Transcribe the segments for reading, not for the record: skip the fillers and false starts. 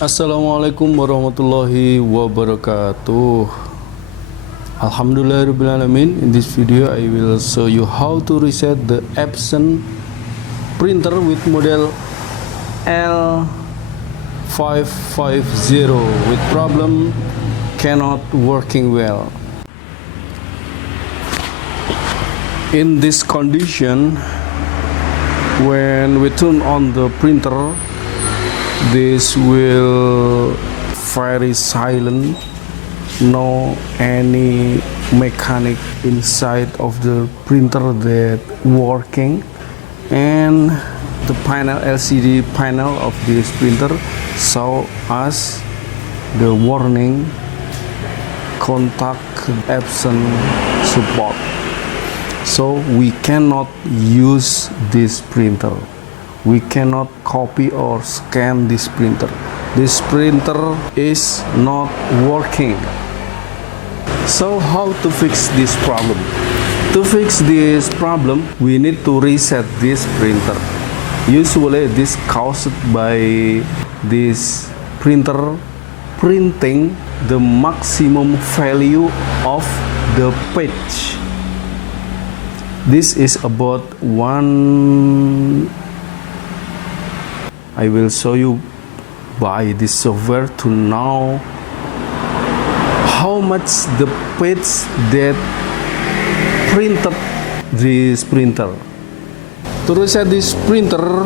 Assalamualaikum warahmatullahi wabarakatuh. Alhamdulillahirrahmanirrahim. In this video I will show you how to reset the Epson printer with model L550 with problem cannot working well. In this condition, when we turn on the printer, this will very silent, no any mechanic inside of the printer that working, and the panel LCD panel of this printer show us the warning contact Epson support, so we cannot use this printer. We cannot copy or scan this printer. This printer is not working. So how to fix this problem? To fix this problem, we need to reset this printer. Usually this caused by this printer printing the maximum value of the page. This is about I will show you by this software to know how much the page that printed this printer. To reset this printer,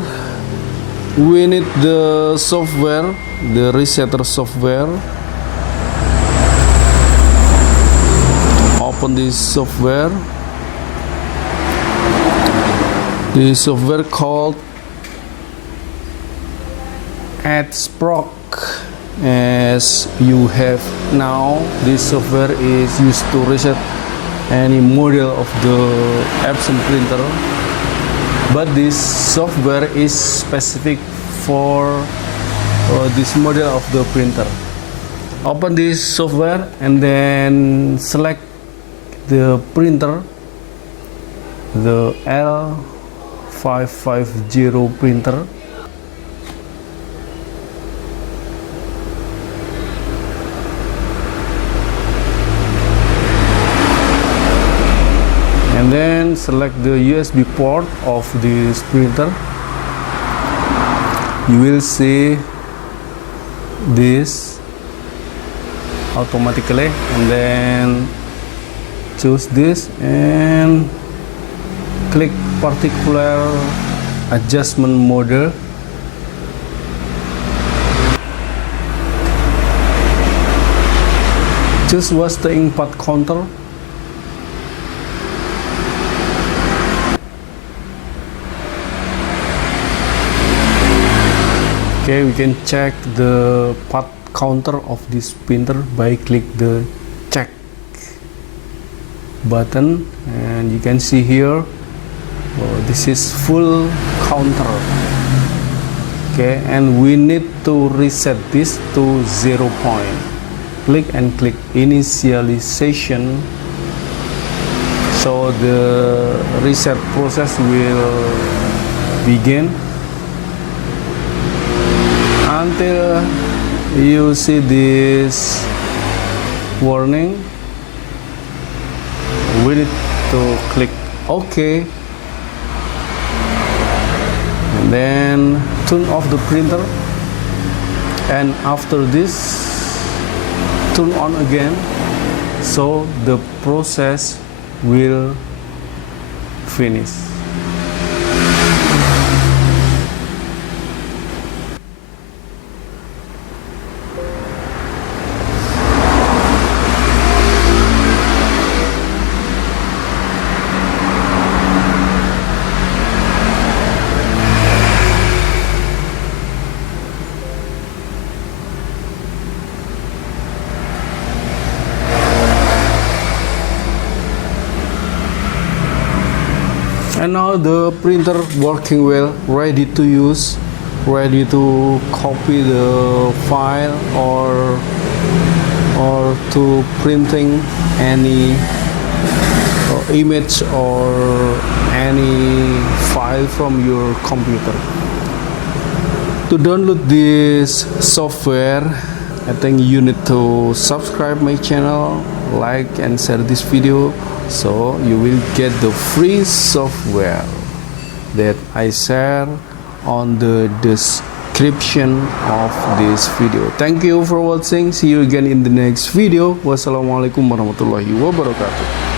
we need the software, the resetter software. Open this software. The software called Epson. As you have now, this software is used to reset any model of the Epson printer, but this software is specific for this model of the printer. Open this software and then select the printer, the L550 printer. And then select the USB port of this printer. You will see this automatically, and then choose this and click particular adjustment mode. Choose what's the input counter. Okay, we can check the part counter of this printer by click the check button, and you can see here this is full counter. Okay, and we need to reset this to 0 point. Click and click initialization, so the reset process will begin until you see this warning. We need to click OK, and then turn off the printer, and after this turn on again, so the process will finish. And now the printer working well, ready to use, ready to copy the file or to printing any image or any file from your computer. To download this software, I think you need to subscribe my channel, like and share this video, so you will get the free software that I share on the description of this video. Thank you for watching. See you again in the next video. Wassalamualaikum warahmatullahi wabarakatuh.